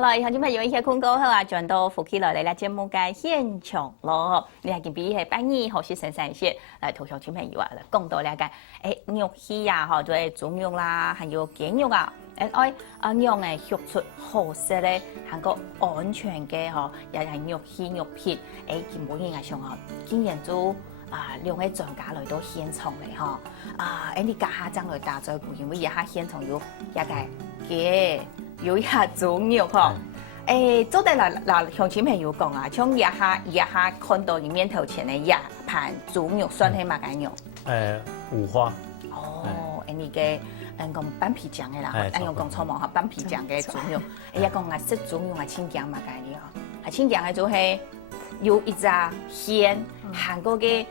好了，以後今日有一些困過後啊，轉到福起來嚟節目嘅現場咯。你係見比係扮演好似生產線嚟投小朋友啊，嚟講到了解肉絲啊，嚇，就係豬肉啦，還有雞肉啊，愛讓誒學出好食咧，還個安全嘅嗬，又係肉絲肉片，基本應該上嗬，竟然做用啲專家嚟到現場嚟嗬，你家下將來打在顧，因為一下現場有一個嘅。有一下豬肉嗬，做得嗱向前朋友講啊，像一下看到你面頭前的一盤豬肉，算係乜嘢肉？五花。哦，你嘅講板皮醬嘅啦，用講錯冇嚇，板皮醬嘅豬肉，一講啊食豬肉係清醬乜嘢嗬？係清醬嘅就係有一隻鮮，韓國嘅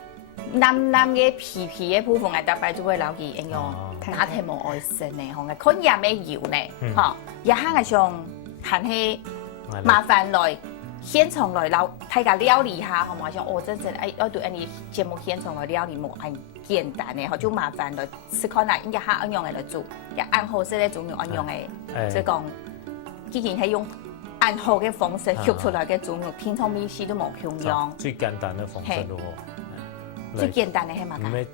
藍嘅皮嘅部分，大概就會留意用。哪題冇愛食呢？嗬，佢也咩油呢？嗬，一下係上係係麻煩來現場來留睇下料理下，好嘛？像我真我對你節目現場來料理冇係簡單嘅，就麻煩來試看下一下按樣嘅來做，一按好式咧，仲要按樣嘅，即係講，既然係用按好嘅方式學出來嘅豬肉，天窗面試都冇共樣。最簡單嘅方式咯。最簡單的係乜嘢？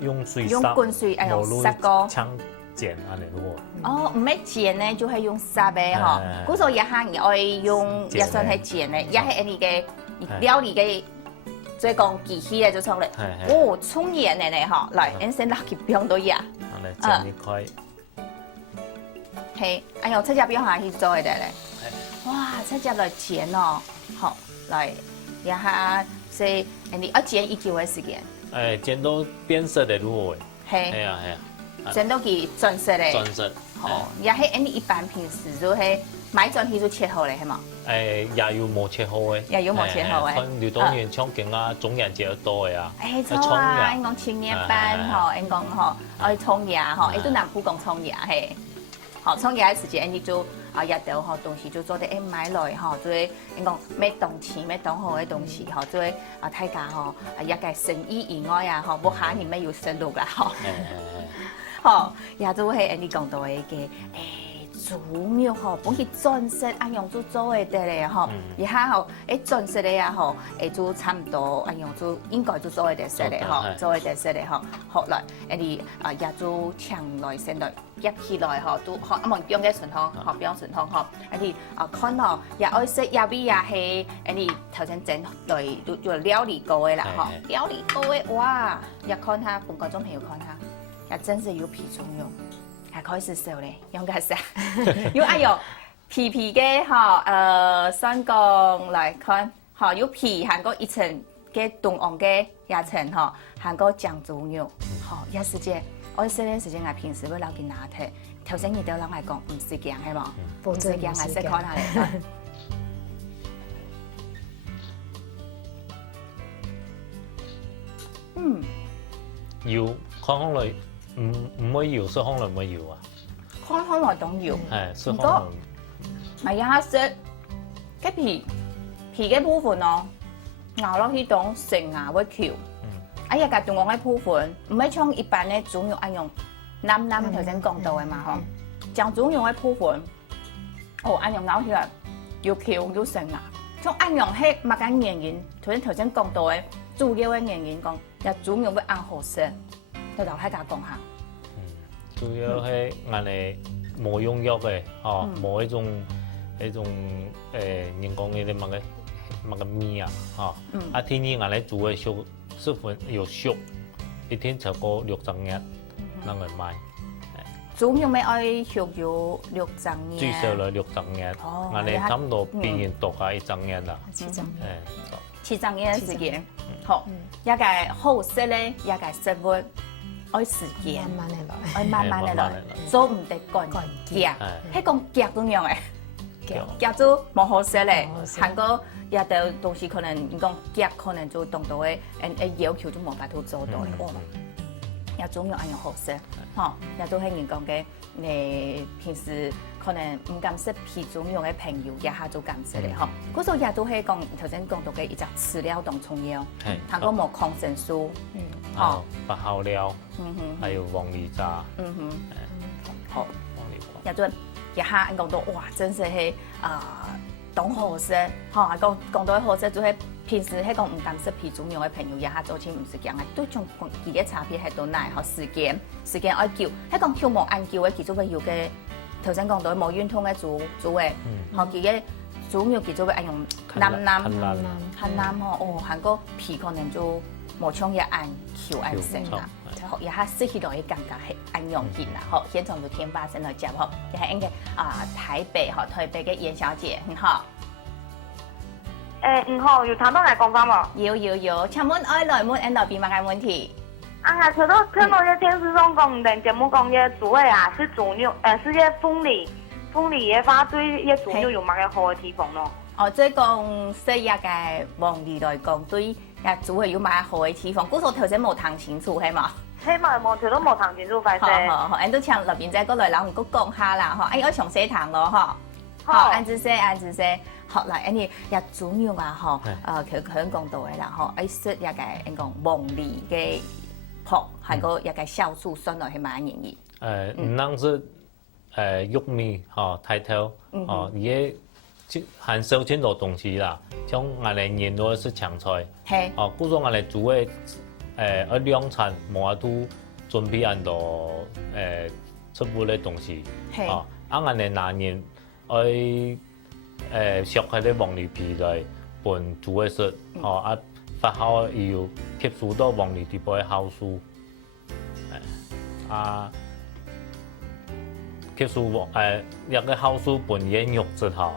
用水用滾水，用濕個槍剪安尼咯。哦，唔係剪呢，就係用濕嘅嗬。嗰時候一下你愛用一算係剪嘅，一係你嘅料理嘅，即係講機器咧就出嚟。哦，沖鹽嘅咧嗬，嚟，你先落去冰到呀。嚟剪一塊。係，七隻冰下去做嘅咧。哇，七隻嚟剪哦，好嚟一下。所以你要剪一久嘅時間。剪到變色的咯喎。係啊。剪到佢轉色咧。轉色。哦，也係你一般平時就係買轉去就切好咧，係嘛？也有冇切好嘅。也有冇切好嘅。看劉東元唱勁啊，中元節多嘅啊。錯啊！你講青年班嗬，你講嗬，愛創業嗬，都南部講創業係。好，創業嘅時間你就。日頭嗬東西就做得買來嗬，做你講咩當錢咩當好嘅東西嗬，做睇下嗬，一個生意以外啊嗬，冇下年咩要收入啦嗬。嗬，也都係你講到嘅豬肉嗬，本佢轉色按樣就做嘅得咧嗬，而下嗬轉色咧啊嗬，就差唔多按樣就應該就做嘅得色咧嗬，做嘅得色咧嗬，學來你也就搶來先來。入起來嗬，都學一門標嘅順湯，學標順湯學，你看嗬，也愛食也比也係，你頭先整來做料理過嘅啦嗬，料理過嘅哇，一看下半個鐘頭要看下，也真係有皮豬肉，係開始食咧，用嘅食，要哎呦皮嘅嗬，三講來看，嗬有皮韓國一層嘅凍黃嘅一層嗬，韓國醬豬肉，嗬一時間。我食嘅時間，我平時會留見拿鐵。頭先你都諗係講唔食醬係嘛？唔食醬係識看下嚟。油看看來，唔會油，所以看來唔會油啊。看來當油。係，所以看來。咪一下食嘅皮嘅部分咯，咬落去當成牙會翹。呀，個凍黃嘅部分，唔係像一般嘅豬肉一樣腍頭先講到嘅嘛嗬，將豬肉嘅部分，一樣咬起來又翹又成牙，像一樣係乜嘢原因？頭先講到嘅豬肉嘅原因講，又豬肉會按好食，就留喺家講下。主要係我哋冇用藥嘅，冇一種人講嘅啲乜嘅米啊，天然我哋煮嘅熟。食粉又熟，一天超過600日，能嚟賣。豬肉咪愛熟要600日。最少嚟600日，我哋差唔多比人多下100日啦。700日嘅時間，好，一個好食咧，一個食物愛時間，慢慢嚟來，做唔得趕夾，係講夾咁樣嘅，夾咗冇好食咧，韓國。也都東西可能你講夾可能就動到嘅，要求就冇辦法做到嘅。也總有一樣好食，也都係人講嘅。平時可能唔敢食皮豬肉嘅朋友，一下就敢食咧，嗰時候也都係講頭先講到嘅一隻飼料當重要，韓國冇抗生素，白烤料，還有黃梨渣，好，也都一下講到哇，真是係當好食，嚇講到好食，就係平時係講唔敢食皮豬肉嘅朋友，一下做起唔是咁嘅，都從佢嘅差別喺度嚟，學時間愛叫，係講叫冇按叫嘅，其中嘅要嘅頭先講到冇軟通嘅煮嘅，學佢嘅豬肉其中嘅愛用南哦，韓國皮可能就冇像一按橋按成啦。學一下食起來嘅感覺係按用啲啦，學現場就天霸先來接學，又係應該台北嘅嚴小姐，很好。唔好，有聽到嚟講翻冇？有，請問愛來問 N 到邊乜嘅問題？啊，睇到嘅電視上講定節目講嘅豬胃啊，是豬肉，是嘅鳳梨嘅話對嘅豬肉有乜嘅好嘅地方咯？哦，即係講食一個黃梨來講對嘅豬胃有乜好嘅地方？嗰個頭先冇談清楚係嘛？係咪冇條都冇談清楚快些？好，俺都請入邊仔過來，然後我講下啦，嗬，我上西堂咯，嗬，好，按住些，學嚟，อันนี้一豬肉啊，嗬，佢講到嘅啦，嗬，愛食一個講黃梨嘅泡，係個一個酵素酸落去蠻容易。唔能是玉米，嗬，太頭，哦，也含少很多東西啦，像我哋年多是強菜，係，哦，嗰種我哋煮嘅。兩餐冇都準備很多食物嘅東西，啊，我哋那年削開啲黃梨皮來拌煮嘅食，發酵以後吸收到黃梨底部嘅酵素，吸收一個酵素拌嘅肉質嚇，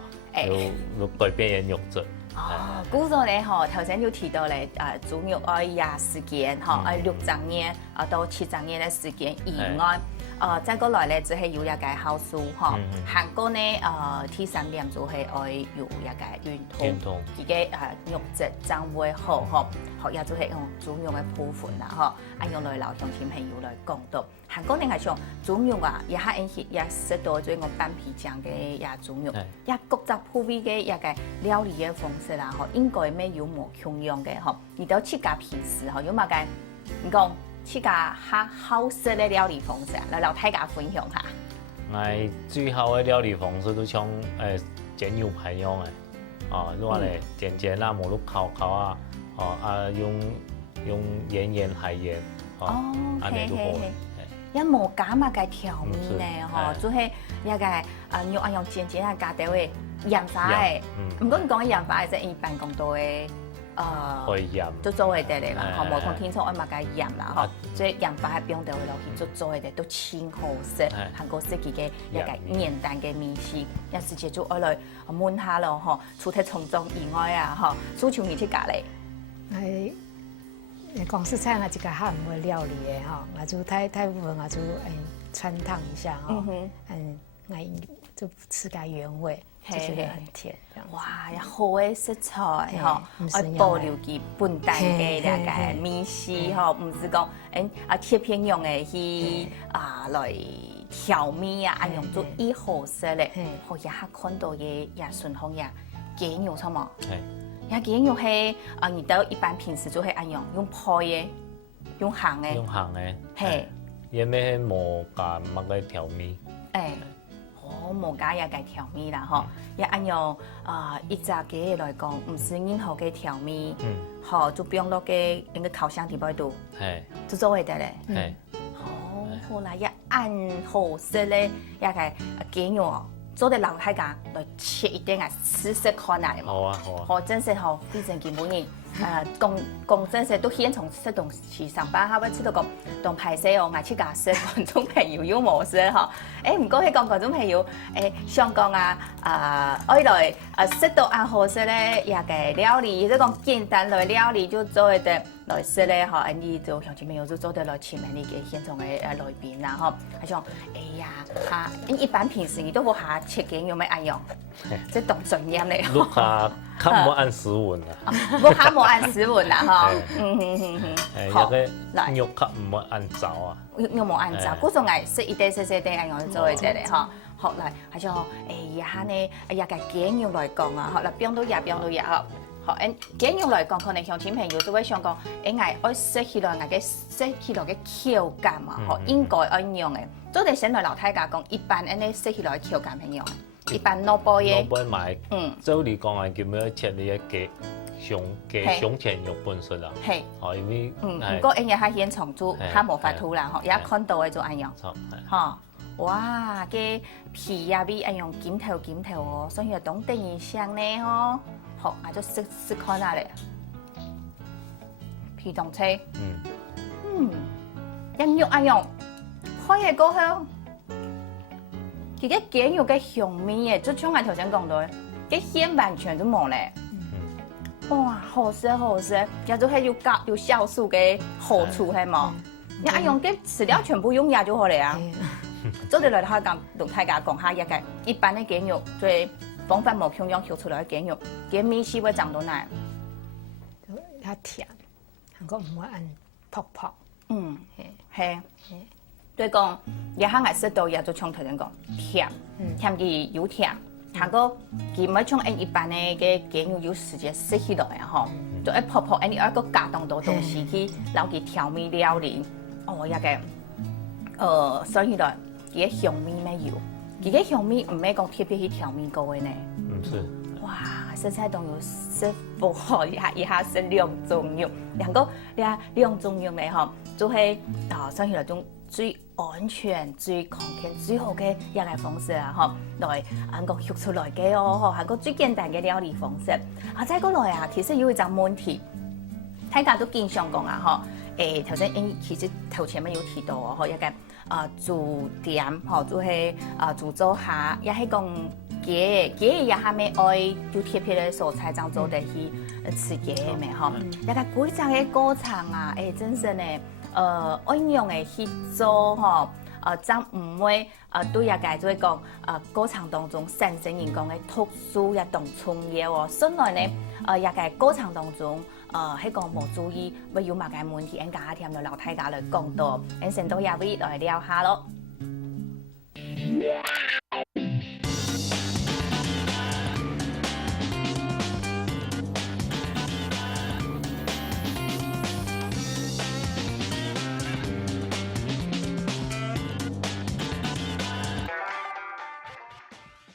要改變嘅肉質。哦，估咗咧嗬，頭先要提到咧，豬肉愛廿時間，嗬，愛6整夜到7整夜嘅時間以外，再過來咧，就係有一個酵素，嗬，韓國咧第3點就係愛有一個運動，自己肉質增會好，嗬，學也就係用豬肉嘅部分啦，嗬，按用來流向前朋友來講到，韓國人係上豬肉啊，一下也食到做我半皮醬嘅也豬肉，也各雜鋪位嘅一個料理嘅方式啦，嗬，應該咩有冇共樣嘅，嗬，而到自家平時嗬有乜嘅，你講自家嚇好食嘅料理方式，來同大家分享下。我最好嘅料理方式都像煎牛排樣嘅，如果嚟煎啊，冇碌烤啊，用鹽海鹽，安尼就好。一冇加乜嘅調味咧，嗬，就係一個用煎啊加到嘅鹽花嘅，唔過你講嘅鹽花係即係一般講到嘅，都做係得嚟啦，嗬，冇講天初愛乜嘅鹽啦，嗬，即係鹽花係邊度會落去，就做係得都清好食，韓國食嘅一個簡單嘅面食，有時就愛來燜下咯，嗬，除咗從中以外啊，嗬，蘇潮面出隔離。係。廣式菜我自己還唔會料理嘅哈，我就太部分我就汆燙一下哈，我就吃個原味，就覺得很甜。哇，好嘅食材哈，愛保留佢本地嘅那個面食哈，唔是講貼片用嘅去來調味啊，用做一好食咧，好一下看到嘅也順風也雞肉錯嘛。也雞肉係你到一般平時就係按用泡嘅，用鹹嘅，係，因為冇加乜嘅調味，冇加一個調味啦，嗬，也按用一隻雞來講，唔是任何嘅調味，就不用落嘅那個烤箱底部度，就做會得咧，好啦，一按好食咧，一個雞肉。做啲老太家來切一點啊，試試看下。好啊。真係好，非常基本嘅。講真係都先從食東西上班，後尾知道講當排泄哦，我出家食嗰種朋友有冇食嗬？唔過佢講嗰種朋友，香港愛來食到好食咧，一個料理，即係講簡單來料理就做一啲來食咧，嗬，你就向前面有就做得來前面呢嘅現場嘅來賓啦，嗬，係講一般平時你都好下切嘅，有咩按用？即係當專業嚟。碌下看冇按時運啊！冇下冇按時運啦，嗬。好，來肉級唔好按早啊。肉冇按早，嗰種係食一啲細啲按用做嘅啫咧，嗬。學來係就一下呢，一個雞肉來講啊，學來邊都入，好，雞肉來講，可能鄉親朋友就會想講，愛食起來，食起來嘅口感啊，吼，應該愛用嘅。做哋先來老太家講，一般食起來嘅口感係用嘅，一般蘿蔔嘢。蘿蔔買，照理講係叫咩切你嘅胸前肉本身啦。係，哦，因為不過嘢係現場做，係冇法度啦，吼，也看到嘅做安樣，嚇。哇，嘅皮呀比安用剪頭哦，所以懂得影響呢吼。好，我就試看下嚟。皮凍車，人肉安用，開嘢過後，佢嘅雞肉嘅香味嘅，就像我頭先講到，嘅鮮完全都冇咧。哇，好食好食，又做係有酵素嘅好處係冇？你安用嘅飼料全部用藥就好了啊。做啲來睇講，同大家講下一般嘅雞肉，最方法冇咁樣調出來嘅雞肉，嘅味是會長到哪？較甜，韓國唔會按泡泡。係。對講，一下我食到也就像頭先講，甜，甜嘅有甜，韓國佢唔係像一般嘅雞肉有時間食起來啊吼，就一泡泡，你要一個加當多東西去撈佢調味料理，所以來。佢嘅香味咩有？佢嘅香味唔係講特別去調味過嘅呢。是。哇，食菜都有食不好，一下食兩種肉，兩種肉嚟嗬，就係所以來種最安全、最抗菌、最好嘅一個方式啊！嗬，來講學出來嘅哦，係個最簡單嘅料理方式。再過來啊，其實有一個問題，大家都經常講啊，嗬，頭先其實頭前面有提到哦，一個。煮店吼，就係煮做下，也係講雞也係咪愛就特別嘅蔬菜這樣做得去吃雞嘅吼，一個規則嘅過程啊，真是呢，愛用嘅去做吼，將唔會對一個就係講過程當中產生人講嘅特殊一種創業喎，所以呢，一個過程當中。喺個冇注意，會有乜嘅問題，人家聽到老太家來講到，人先都也會來聊下咯。